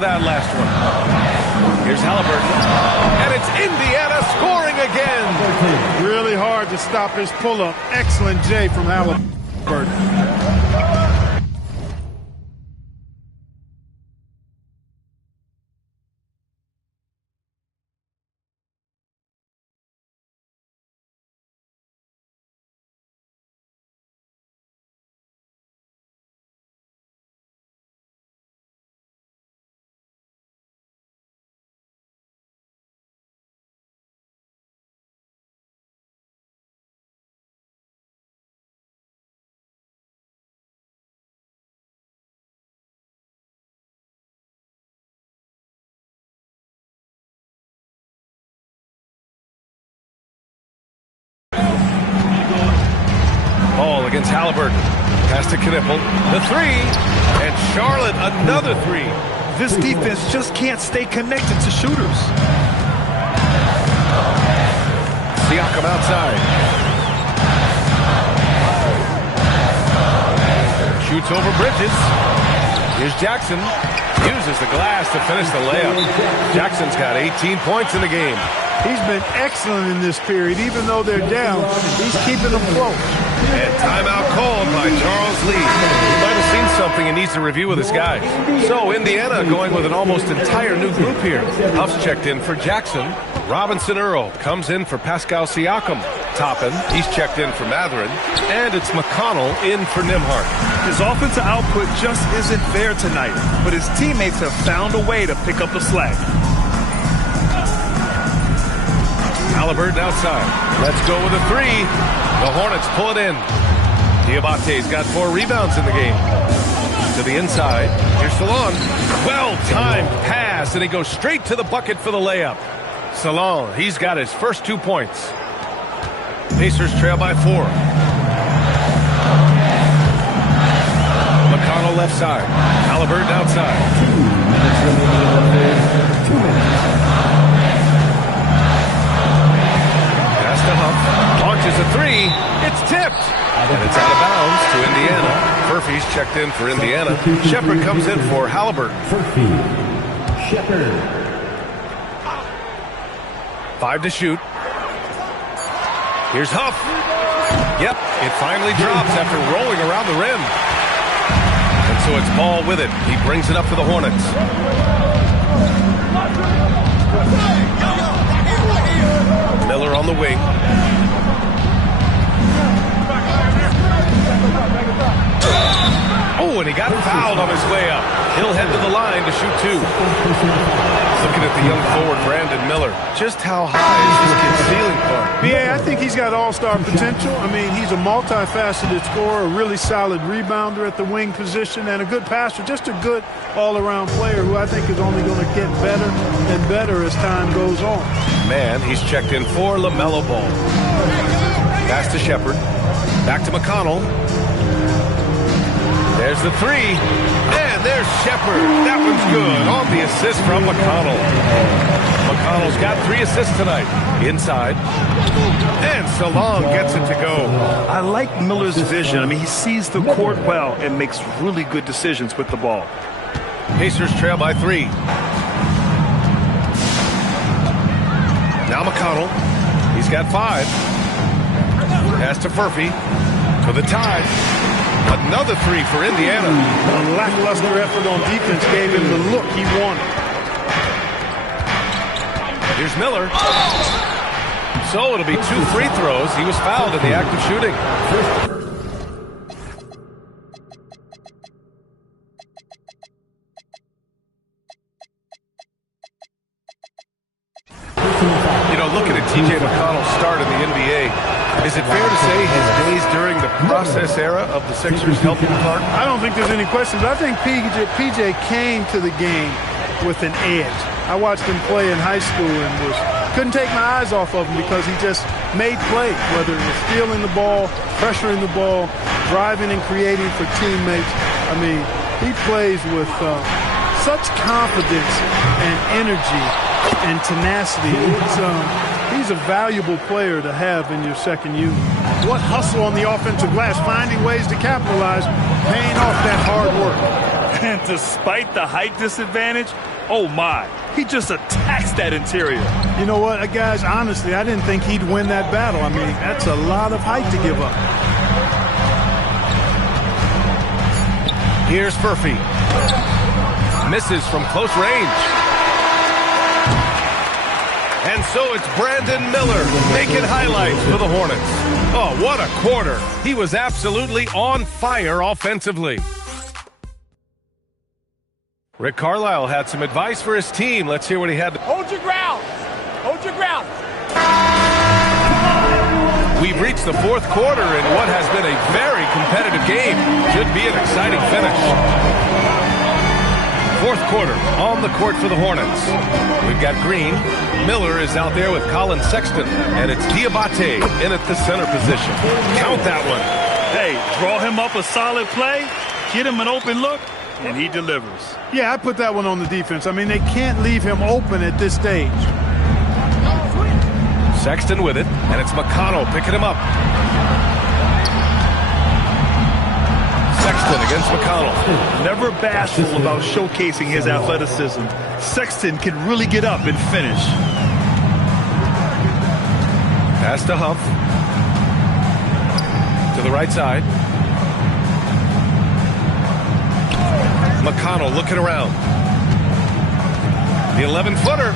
That last one. Here's Halliburton, and it's Indiana scoring again. Really hard to stop his pull-up. Excellent J from Halliburton. Ball against Halliburton. Pass to Knipple. The three. And Charlotte, another three. This defense just can't stay connected to shooters. Siakam outside. Shoots over Bridges. Here's Jackson. Uses the glass to finish the layup. Jackson's got 18 points in the game. He's been excellent in this period. Even though they're down, he's keeping them close. And timeout called by Charles Lee. He might have seen something and needs to review with his guys. So Indiana going with an almost entire new group here. Huff's checked in for Jackson. Robinson Earl comes in for Pascal Siakam. Toppin, he's checked in for Mathurin. And it's McConnell in for Nembhard. His offensive output just isn't there tonight, but his teammates have found a way to pick up the slack. Halliburton outside. Let's go with a three. The Hornets pull it in. Diabate's got 4 rebounds in the game. To the inside. Here's Salon. Well-timed pass, and he goes straight to the bucket for the layup. Salon, he's got his first 2 points. Pacers trail by 4. McConnell left side. Halliburton outside. 2 minutes. To Huff, launches a three, it's tipped, and it's out of bounds to Indiana. Furphy's checked in for Indiana. Shepherd comes in for Halliburton. Shepherd. 5 to shoot. Here's Huff. Yep, it finally drops after rolling around the rim. And so it's Ball with it. He brings it up for the Hornets. Miller on the wing. Oh, and he got fouled on his way up. He'll head to the line to shoot 2. Looking at the young forward, Brandon Miller. Just how high is this kid's ceiling, Clark? Yeah, I think he's got all-star potential. I mean, he's a multifaceted scorer, a really solid rebounder at the wing position, and a good passer. Just a good all-around player who I think is only going to get better and better as time goes on. Man, he's checked in for LaMelo Ball. Pass to Shepherd. Back to McConnell. There's the three. And there's Shepherd. That one's good on the assist from McConnell. McConnell's got 3 assists tonight. Inside. And Salon gets it to go. I like Miller's vision. I mean, he sees the court well and makes really good decisions with the ball. Pacers trail by 3. Now McConnell. He's got 5. Pass to Furphy. To the tie. Another 3 for Indiana. A lackluster effort on defense gave him the look he wanted. Here's Miller. So it'll be 2 free throws. He was fouled in the act of shooting. You know, looking at T.J. McConnell's start in the NBA, is it fair to say his days during the process era of the Sixers helped him, Clark? I don't think there's any questions. I think PJ came to the game with an edge. I watched him play in high school and couldn't take my eyes off of him because he just made plays, whether it was stealing the ball, pressuring the ball, driving and creating for teammates. I mean, he plays with such confidence and energy and tenacity. He's a valuable player to have in your second unit. What hustle on the offensive glass, finding ways to capitalize, paying off that hard work. And despite the height disadvantage, oh my, he just attacks that interior. You know what, guys, honestly, I didn't think he'd win that battle. I mean, that's a lot of height to give up. Here's Furphy. Misses from close range. And so it's Brandon Miller making highlights for the Hornets. Oh, what a quarter. He was absolutely on fire offensively. Rick Carlisle had some advice for his team. Let's hear what he had. Hold your ground. Hold your ground. We've reached the fourth quarter in what has been a very competitive game. Should be an exciting finish. Fourth quarter on the court for the Hornets. We've got Green. Miller is out there with Colin Sexton. And it's Diabate in at the center position. Count that one. Hey, draw him up a solid play, get him an open look, and he delivers. Yeah, I put that one on the defense. I mean, they can't leave him open at this stage. Sexton with it, and it's McConnell picking him up. Sexton against McConnell. Never bashful about showcasing his athleticism. Sexton can really get up and finish. Pass to Huff. To the right side. McConnell looking around. The 11-footer.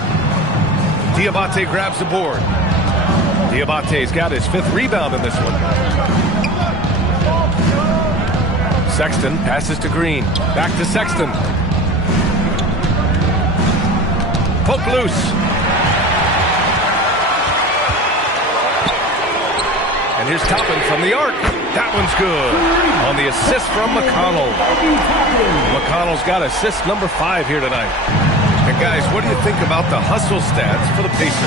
Diabate grabs the board. Diabate's got his 5th rebound in this one. Sexton passes to Green. Back to Sexton. Poke loose. And here's Toppin from the arc. That one's good. On the assist from McConnell. McConnell's got assist number 5 here tonight. And guys, what do you think about the hustle stats for the Pacers?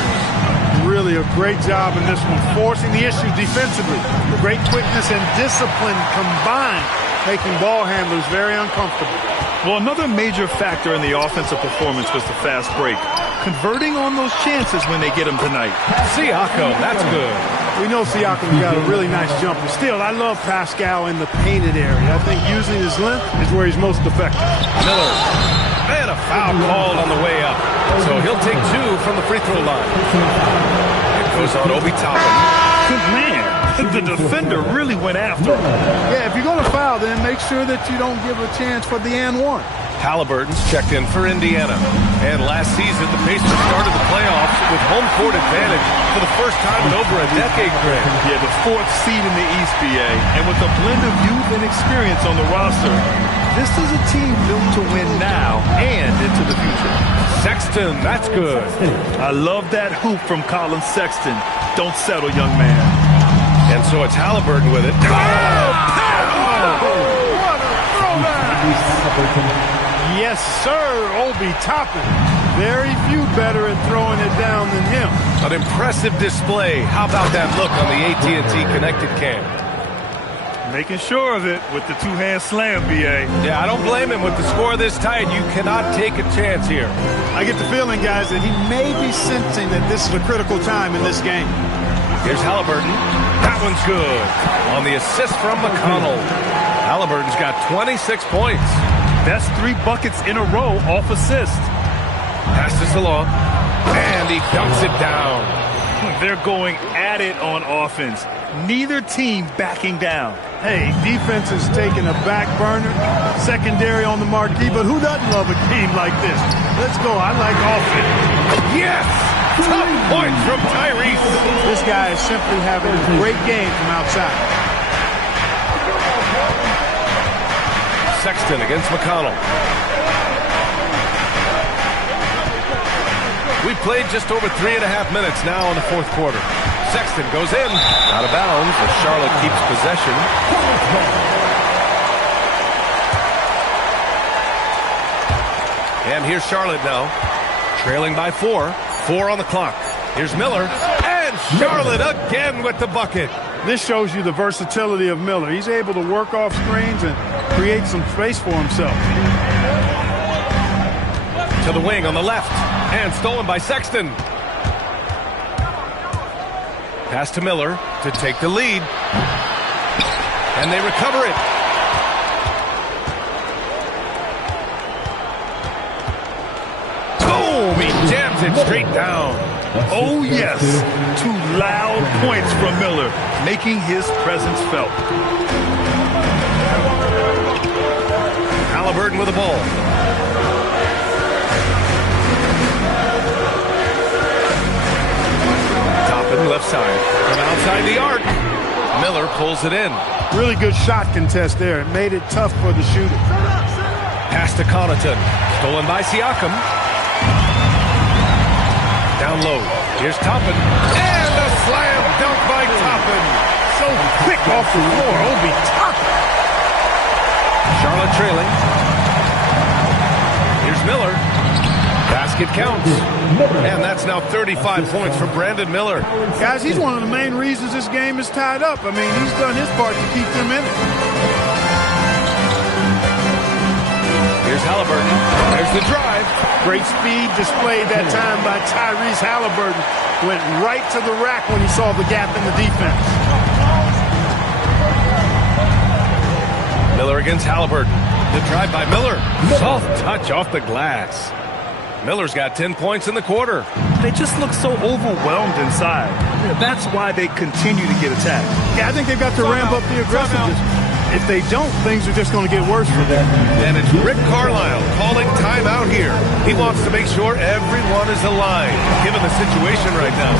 Really a great job in this one, forcing the issue defensively. Great quickness and discipline combined, making ball handlers very uncomfortable. Well, another major factor in the offensive performance was the fast break. Converting on those chances when they get them tonight. Siakam, that's good. We know Siakam's got a really nice jumper. Still, I love Pascal in the painted area. I think using his length is where he's most effective. Miller. And a foul called on the way up. So he'll take 2 from the free throw line. It goes on Obi Toppin. Man, the defender really went after him. Yeah, if you're going to foul, then make sure that you don't give a chance for the and one. Halliburton's checked in for Indiana. And last season, the Pacers started the playoffs with home court advantage for the first time in over a decade, Greg. Yeah, the 4th seed in the East, BA. And with a blend of youth and experience on the roster, this is a team built to win now and into the future. Sexton, that's good. I love that hoop from Colin Sexton. Don't settle, young man. And so it's Halliburton with it. Oh, what a throwback! Yes, sir, Obi Toppin. Very few better at throwing it down than him. An impressive display. How about that look on the AT&T connected cam? Making sure of it with the 2-hand slam, BA. Yeah, I don't blame him. With the score this tight, you cannot take a chance here. I get the feeling, guys, that he may be sensing that this is a critical time in this game. Here's Halliburton. That one's good. On the assist from McConnell. Halliburton's got 26 points. That's 3 buckets in a row off assist. Passes along. And he dunks it down. They're going at it on offense. Neither team backing down. Hey, defense is taking a back burner, secondary on the marquee, but who doesn't love a game like this? Let's go. I like offense. Yes! Tough points from Tyrese. This guy is simply having a great game from outside. Sexton against McConnell. We've played just over 3.5 minutes now in the fourth quarter. Sexton goes in. Out of bounds as Charlotte keeps possession. And here's Charlotte now. Trailing by 4. 4 on the clock. Here's Miller. And Charlotte again with the bucket. This shows you the versatility of Miller. He's able to work off screens and create some space for himself. To the wing on the left. And stolen by Sexton. Pass to Miller to take the lead. And they recover it. Batted straight down. Oh, yes. 2 loud points from Miller, making his presence felt. Halliburton with the ball. Toppin left side. From outside the arc. Miller pulls it in. Really good shot contest there. It made it tough for the shooter. Pass to Connaughton. Stolen by Siakam. Down low. Here's Toppin. And a slam dunk by Toppin. So quick off the floor. Obi Toppin. Charlotte trailing. Here's Miller. Basket counts. And that's now 35 points for Brandon Miller. Guys, he's one of the main reasons this game is tied up. I mean, he's done his part to keep them in it. Here's Halliburton. There's the drive. Great speed displayed that time by Tyrese Halliburton. Went right to the rack when he saw the gap in the defense. Miller against Halliburton. The drive by Miller. Soft touch off the glass. Miller's got 10 points in the quarter. They just look so overwhelmed inside. That's why they continue to get attacked. Yeah, I think they've got to ramp up the aggressiveness. If they don't, things are just going to get worse for them. And it's Rick Carlisle calling timeout here. He wants to make sure everyone is aligned, given the situation right now.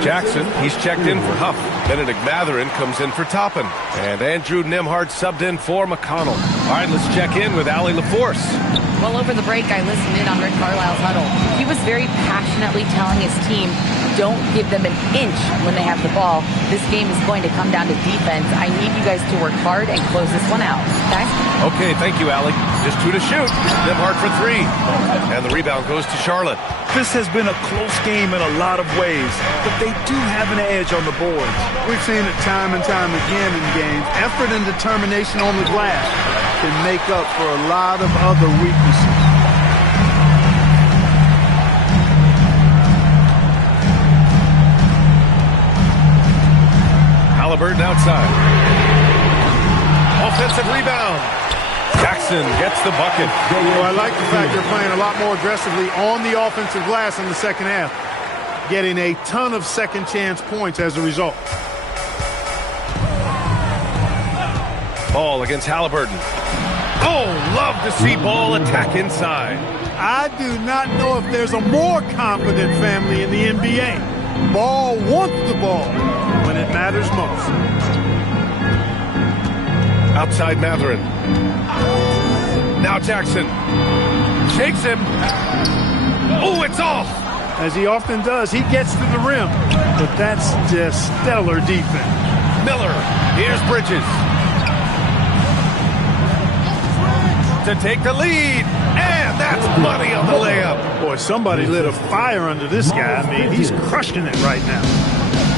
Jackson, he's checked in for Huff. Benedict Mathurin comes in for Toppin. And Andrew Nembhard subbed in for McConnell. All right, let's check in with Allie LaForce. Well, over the break, I listened in on Rick Carlisle's huddle. He was very passionately telling his team, don't give them an inch when they have the ball. This game is going to come down to defense. I need you guys to work hard and close this one out. Guys? Okay, thank you, Allie. Just 2 to shoot. Nembhard for 3. And the rebound goes to Charlotte. This has been a close game in a lot of ways, but they do have an edge on the boards. We've seen it time and time again in games. Effort and determination on the glass can make up for a lot of other weaknesses. Halliburton outside. Offensive rebound. Jackson gets the bucket. Well, I like the fact they're playing a lot more aggressively on the offensive glass in the second half, getting a ton of second chance points as a result. Ball against Halliburton. Oh, love to see Ball attack inside. I do not know if there's a more confident family in the NBA. Ball wants the ball when it matters most. Outside Mathurin. Now Jackson. Shakes him. Oh, it's off. As he often does, he gets to the rim. But that's just stellar defense. Miller. Here's Bridges. To take the lead. And that's money on the layup. Boy, somebody lit a fire under this guy. I mean, he's crushing it right now.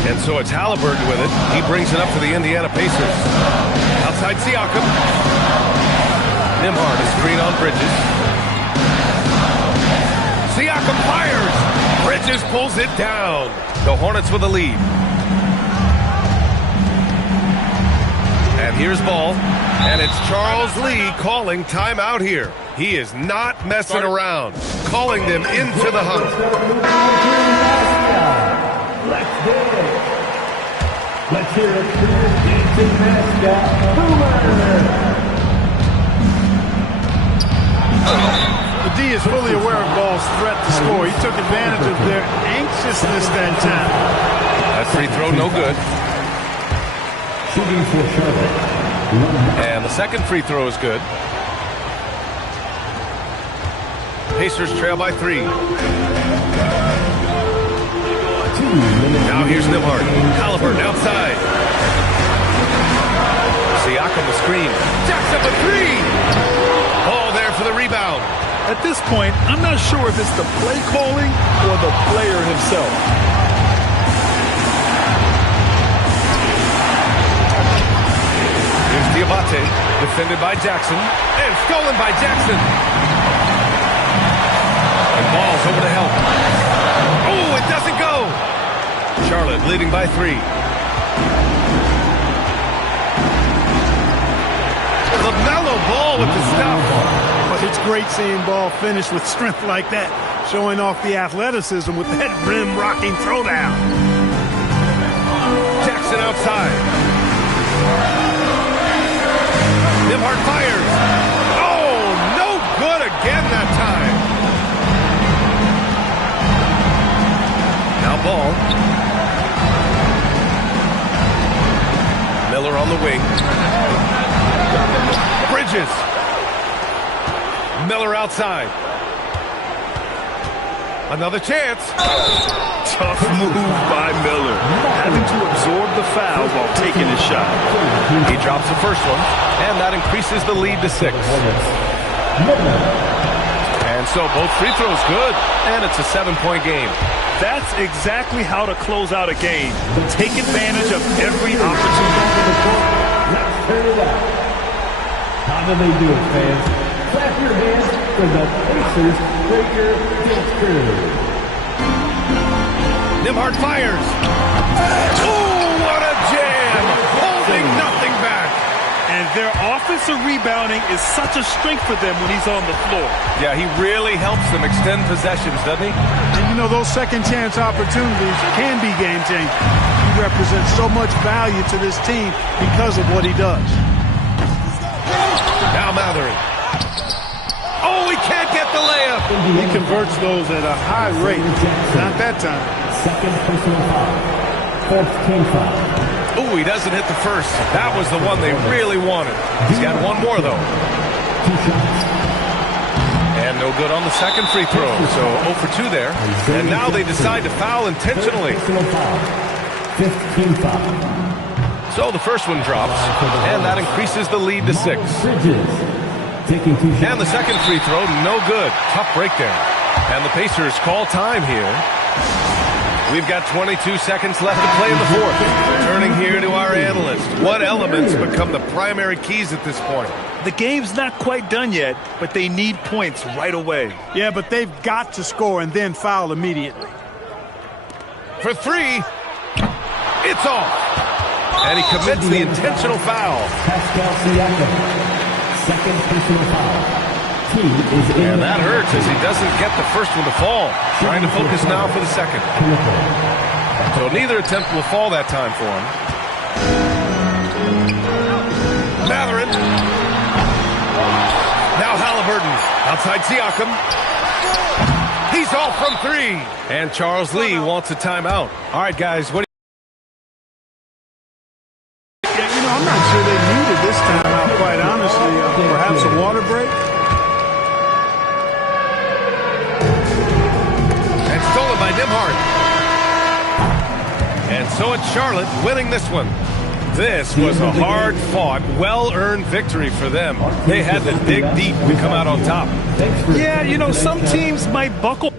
And so it's Halliburton with it. He brings it up for the Indiana Pacers. Outside Siakam. Nembhard, a screen on Bridges. Siakam fires. Bridges pulls it down. The Hornets with the lead. And here's Ball. And it's Charles Lee calling timeout here. He is not messing around. Calling them into the hunt. Let's hear it for the dancing mascot, Boomer. The D is fully aware of Ball's threat to score. He took advantage of their anxiousness that time. That free throw no good. Shooting for Charlotte. And the second free throw is good. Pacers trail by 3. Now here's Nembhard. Halliburton outside. Siakam the screen. Jackson the 3. Ball there for the rebound. At this point, I'm not sure if it's the play calling or the player himself. Diabate, defended by Jackson, and stolen by Jackson. And ball's over to help. Oh, it doesn't go. Charlotte leading by 3. LaMelo Ball with the stuff. But it's great seeing Ball finish with strength like that, showing off the athleticism with that rim-rocking throwdown. Jackson outside. Nembhard fires. Oh, no good again that time. Now Ball. Miller on the wing. Bridges. Miller outside. Another chance. Tough move by Miller, having to absorb the foul while taking his shot. He drops the first one, and that increases the lead to 6. And so both free throws good, and it's a 7-point game. That's exactly how to close out a game. Take advantage of every opportunity. Let's turn it up. How do they do it, fans? Clap your hands for the Pacers Breaker Filter. Nembhard fires. Oh, what a jam! Holding nothing back. And their offensive rebounding is such a strength for them when he's on the floor. Yeah, he really helps them extend possessions, doesn't he? And you know, those second chance opportunities can be game-changing. He represents so much value to this team because of what he does. Now Mathurin. Oh, he can't get the layup. He converts those at a high rate. Not that time. Second personal foul. Fourth team foul. Oh, he doesn't hit the first. That was the one they really wanted. He's got one more, though. 2 shots. And no good on the second free throw. So 0 for 2 there. And now they decide to foul intentionally. Personal foul. Fifth team foul. So the first one drops, and that increases the lead to 6. Bridges. Taking 2 shots. And the second free throw, no good. Tough break there. And the Pacers call time here. We've got 22 seconds left to play in the fourth. Turning here to our analyst. What elements become the primary keys at this point? The game's not quite done yet, but they need points right away. Yeah, but they've got to score and then foul immediately. For 3, it's off. And he commits the intentional foul. Pascal Siakam. Second personal foul. Team is in. And that hurts as he doesn't get the first one to fall. Trying to focus now for the second. So neither attempt will fall that time for him. Mathurin. Now Halliburton. Outside Siakam. He's off from 3. And Charles Lee wants a timeout. All right, guys, what do I'm not sure they needed this timeout, quite honestly. Perhaps a water break? And stolen by Nembhard. And so it's Charlotte winning this one. This was a hard-fought, well-earned victory for them. They had to dig deep to come out on top. Yeah, you know, some teams might buckle.